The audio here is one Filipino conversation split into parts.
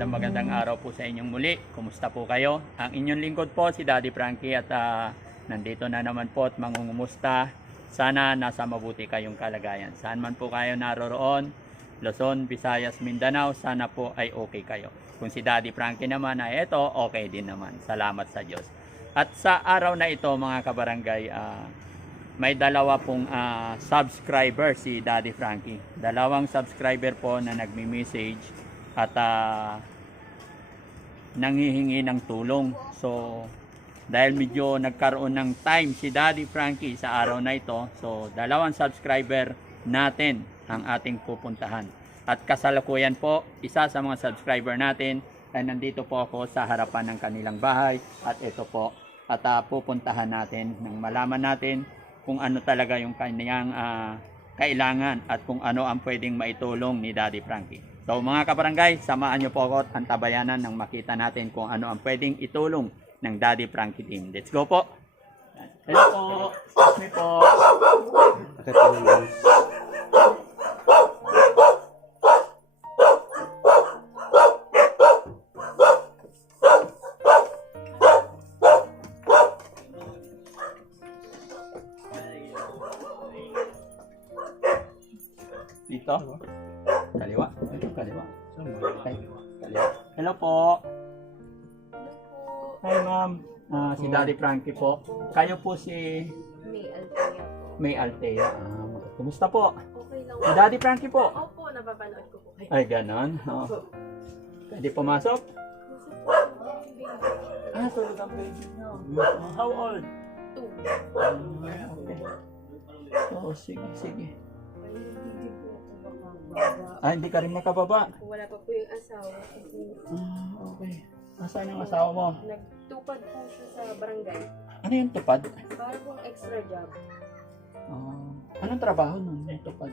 Magandang araw po sa inyong muli. Kumusta po kayo? Ang inyong lingkod po si Daddy Frankie at nandito na naman po at mangungumusta. Sana nasa mabuti kayong kalagayan. Saan man po kayo naroroon, Luzon, Visayas, Mindanao, sana po ay okay kayo. Kung si Daddy Frankie naman ay eto, okay din naman. Salamat sa Diyos. At sa araw na ito mga kabarangay, may dalawa pong subscriber si Daddy Frankie. Dalawang subscriber po na nagmi-message at nanghihingi ng tulong. So dahil medyo nagkaroon ng time si Daddy Frankie sa araw na ito, so dalawang subscriber natin ang ating pupuntahan. At kasalukuyan po, isa sa mga subscriber natin ay nandito po ako sa harapan ng kanilang bahay at ito po, at pupuntahan natin nang malaman natin kung ano talaga yung kanyang kailangan at kung ano ang pwedeng maitulong ni Daddy Frankie. So mga kabarangay, samahan niyo po ako at antabayanan nang makita natin kung ano ang pwedeng itulong ng Daddy Frankie team. Let's go po! Hello po! Excuse me po! Dito? Kaliwa? Kaliwa. Ay, kaliwa. Hello po. Hi ma'am. Si Daddy Frankie po. Kayo po si May Altea po. May Altea. Kumusta po? Okay lang. Si Daddy Frankie po. Opo, napapanood ko po kayo. Ay, ganon. Pwede pumasok? Tulog ang baby niyo. How old? 2. Okay. Sige, sige. Hindi po ako makababa. Hindi ka rin makababa. Wala pa po yung asawa. Okay. Nasaan yung asawa mo? Nagtupad po siya sa barangay. Ano yung tupad? Para pong extra job. Anong trabaho nun? Yung tupad?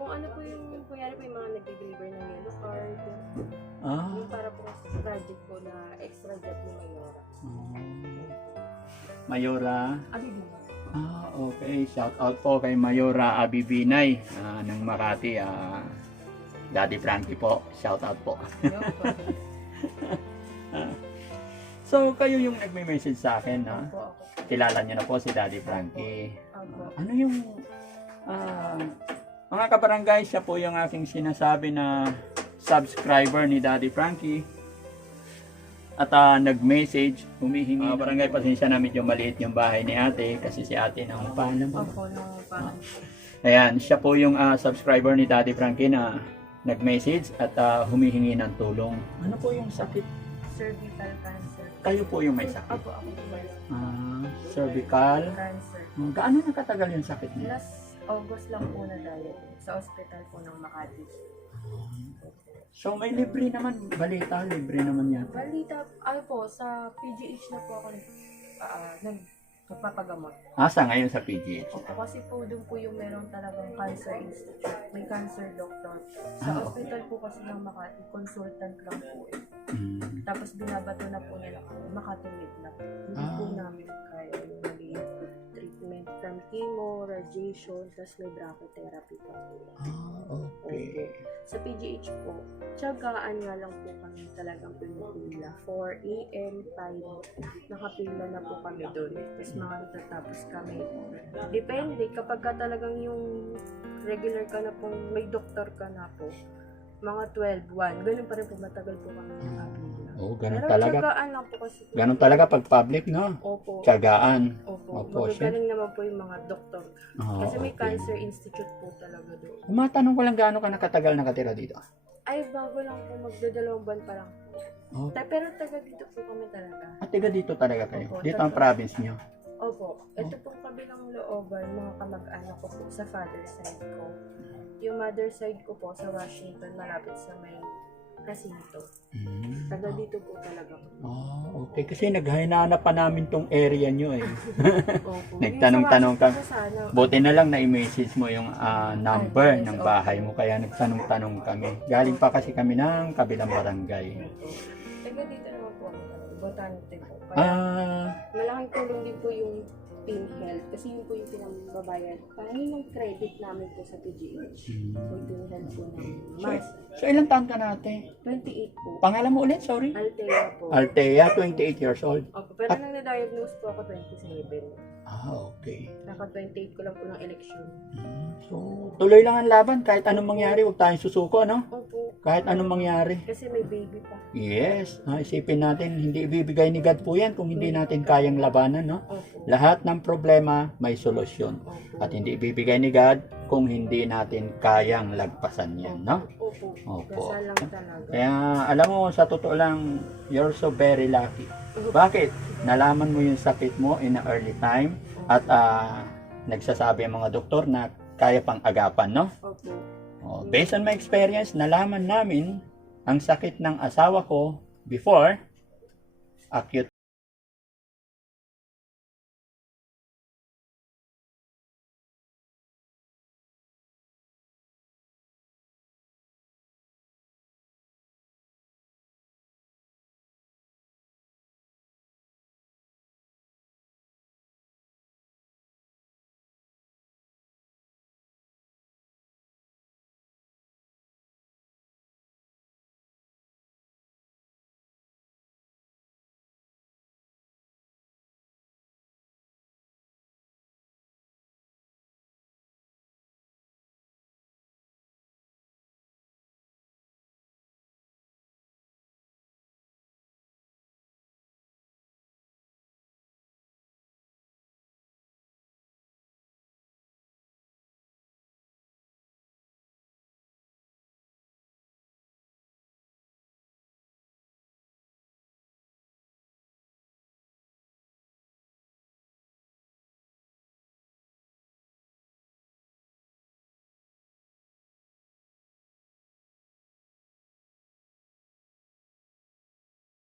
Kung ano po yung, kunyari po yung mga nag-deliver ng yellow card. Ah. Yung para po sa project po na extra job ni Mayora. Mayora. Abi Okay. Shout out po kay Mayora Abibinay ng Makati. Daddy Frankie po. Shout out po. So, kayo yung nagme-message sa akin, na kilala niyo na po si Daddy Frankie. Ano yung mga kabarangay, siya po yung aking sinasabi na subscriber ni Daddy Frankie. At nag-message, humihingi. Mga barangay, pasensya na medyo maliit yung bahay ni ate kasi si ate nangupahan naman. Opo, nangupahan. Ayan, siya po yung subscriber ni Daddy Frankie na nag-message at humihingi ng tulong. Ano po yung sakit? Cervical cancer. Kayo po yung may sakit? Opo, ako po may Cervical? cancer. Gaano nakatagal yung sakit niya? Last August lang po na diagnose sa ospital po ng Makati. So may libre naman, balita, libre naman yan. Balita, ay po, sa PGH na po ako nagpapagamot. Sa ngayon sa PGH? Opo, kasi po doon po yung meron talagang cancer institute. May cancer doctor. Sa hospital po kasi ng Makati, consultant lang po eh. Tapos binabato na po niya ako, Makati Midnap. Hindi po namin kaya yung maliit treatment from chemo, radiation, tapos may brachytherapy pa po. Okay. Sa PGH po, tiyagaan nga lang po kami talagang pinipila. 4 AM, 5, nakapila na po kami doon. Tapos mga natatapos kami. Depende, kapag ka talagang yung regular ka na pong, may doktor ka na po, mga 12, 1, ganun pa rin po, matagal po kami nakapila. Ganun Pero talaga. tiyagaan lang po kasi. Ganun talaga pag public, no? Opo. Tiyagaan. Opo. Opo, Magagaling naman po yung mga doktor. Kasi may cancer institute po talaga doon. Matanong ko lang gaano ka nakatagal nakatira dito? Ay, bago lang po, magdadalawang buwan pa lang po. Pero taga dito po kami talaga. Tiga dito talaga kayo? Opo, Dito ang province nyo? Opo. Ito pong kabilang looban, mga kamag-anak ko po sa father side ko. Yung mother side ko po sa Washington, malapit sa may Jacinto. Taga dito po talaga po. Okay. Kasi naghahanap pa namin tong area nyo eh. Opo. Nagtanong-tanong ka. Sana, Buti na lang na-message mo yung number ng bahay mo. Kaya nagtanong-tanong kami. Galing pa kasi kami ng kabilang barangay. taga dito naman po ako. Botante po. Kaya malaking tulong din po yung PhilHealth kasi yun po yung pinambabayan. Parang yun yung credit namin po sa PGH. So, PhilHealth po ng mas. So, ilang taon ka natin? 28 po. Pangalan mo ulit, sorry? Altea po. Altea, 28 years old. Opo, pero nang na-diagnose po ako 27. Okay. Naka-28 ko lang po ng election. So, tuloy lang ang laban. Kahit anong mangyari, huwag tayong susuko, ano? Opo. Kahit anong mangyari. Kasi may baby pa. Yes. Isipin natin, hindi ibibigay ni God po yan kung hindi natin kayang labanan, no? Opo. Lahat ng problema, may solusyon. Opo. At hindi ibibigay ni God kung hindi natin kayang lagpasan yan, no? Opo. Opo. Dasal lang talaga. Kaya, alam mo, sa totoo lang, you're so very lucky. Bakit? Nalaman mo yung sakit mo in a early time at nagsasabi ang mga doktor na kaya pang agapan, no? Opo. Based on my experience, nalaman namin ang sakit ng asawa ko before, acute.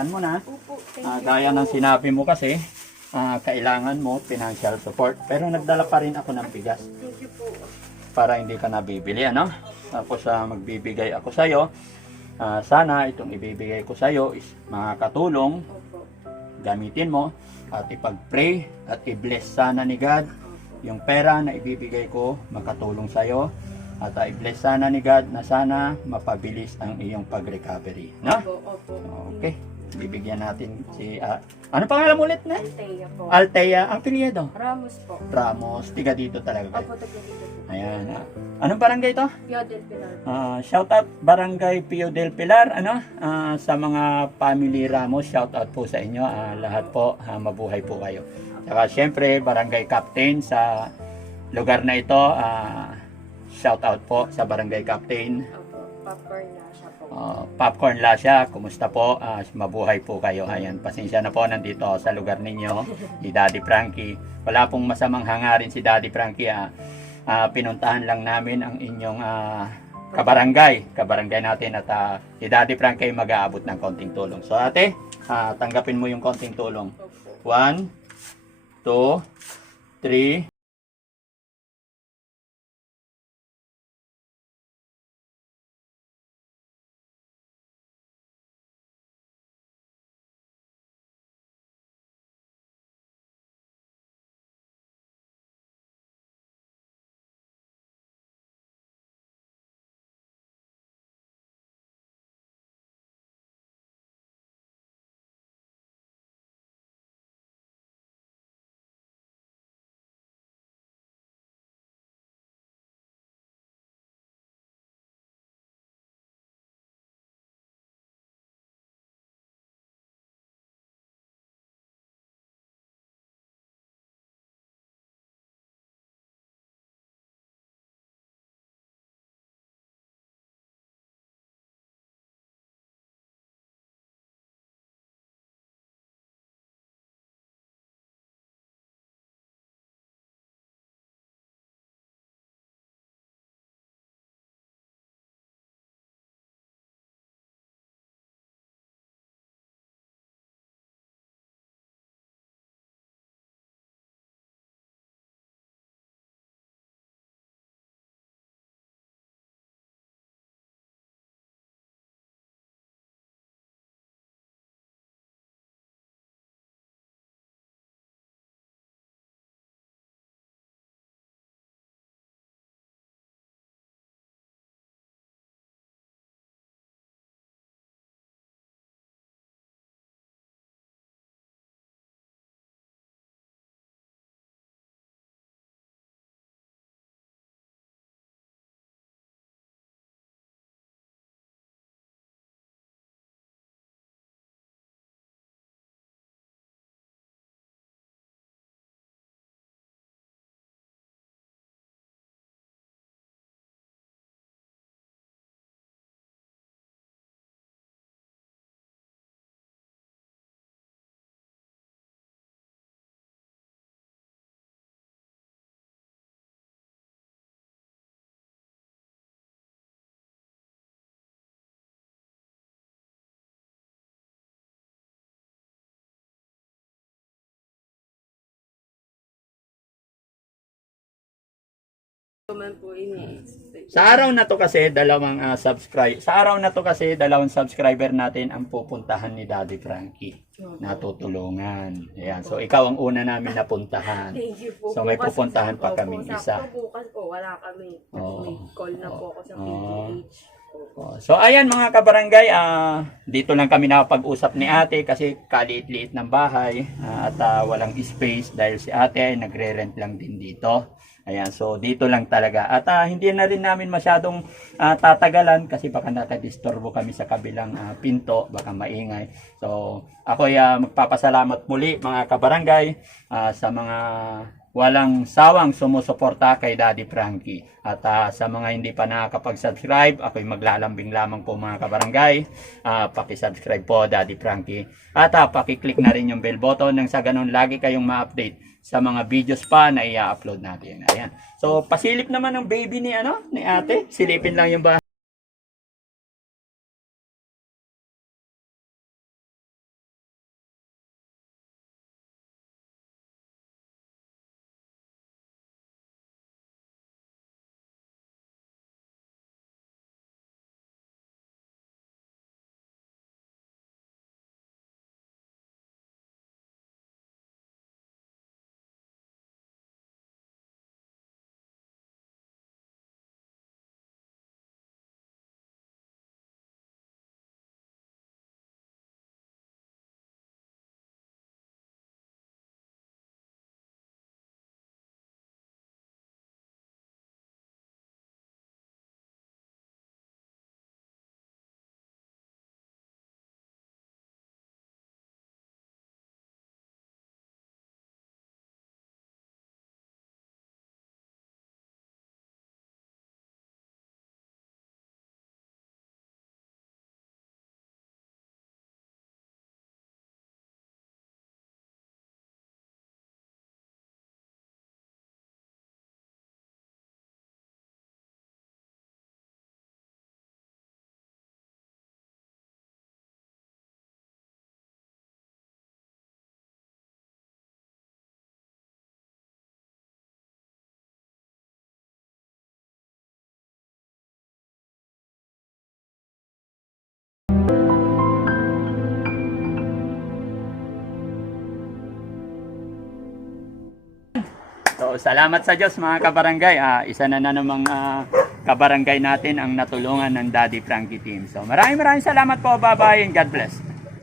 Mo na, Opo. Thank you gaya po. ng sinabi mo kasi, kailangan mo financial support. Pero nagdala pa rin ako ng bigas Thank you po. para hindi ka nabibili, ano? Tapos magbibigay ako sa'yo. Sana itong ibibigay ko sa'yo is makakatulong, Opo. gamitin mo at ipag-pray at i-bless sana ni God yung pera na ibibigay ko makatulong sa'yo at i-bless sana ni God na sana mapabilis ang iyong pag-recovery, no? Opo. Okay, bibigyan natin si ano pangalan mo ulit na? Altea po. Altea, ang pilyedo. Ramos po. Ramos, tiga dito talaga. Opo, taga dito po. Ayan. Anong barangay to? Pio del Pilar. Shout out Barangay Pio del Pilar, ano? Sa mga family Ramos, shout out po sa inyo. Lahat po, mabuhay po kayo. Saka syempre, Barangay Captain sa lugar na ito, shout out po sa Barangay Captain. Opo. Popcorn na siya po. Popcorn Lasha, kumusta po? Mabuhay po kayo. Ayan, pasensya na po nandito ako sa lugar ninyo, ni Daddy Frankie. Wala pong masamang hangarin si Daddy Frankie. Pinuntahan lang namin ang inyong kabarangay natin at si Daddy Frankie mag-aabot ng konting tulong. So ate, tanggapin mo yung konting tulong. Opo. 1, 2, 3, naman po ini-expect. Sa araw na to kasi dalawang subscriber natin ang pupuntahan ni Daddy Frankie na tutulungan. Ayan. So ikaw ang una namin napuntahan. Thank you po. So may Bukas pupuntahan pa po, kaming sakto isa. bukas po, wala kami. Oo. May call na po ako sa Oo. PGH. Oh, so ayan mga kabarangay, dito lang kami nakapag-usap ni ate kasi kaliit-liit ng bahay at walang space dahil si ate ay nagre-rent lang din dito. Ayan, so dito lang talaga. At hindi na rin namin masyadong tatagalan kasi baka nakadisturbo kami sa kabilang pinto, baka maingay. So ako ay magpapasalamat muli mga kabarangay sa mga walang sawang sumusuporta kay Daddy Frankie. At sa mga hindi pa nakakapag-subscribe, ako'y maglalambing lamang po mga kabarangay. Paki-subscribe po Daddy Frankie. At paki-click na rin yung bell button nang sa ganun lagi kayong ma-update sa mga videos pa na i-upload natin. Ayan. So pasilip naman ng baby ni ate. Silipin lang yung bahay. So, salamat sa Diyos mga kabarangay. Isa na namang kabarangay natin ang natulungan ng Daddy Frankie team. So, maraming salamat po. Bye-bye and God bless.